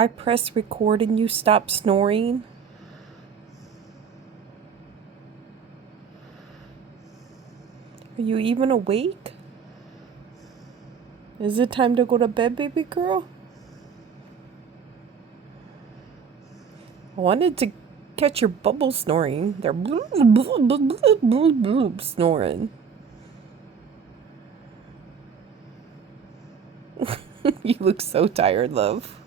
I press record and you stop snoring? Are you even awake? Is it time to go to bed, baby girl? I wanted to catch your bubble snoring. They're bloop, bloop, bloop, bloop, bloop, bloop, snoring. You look so tired, love.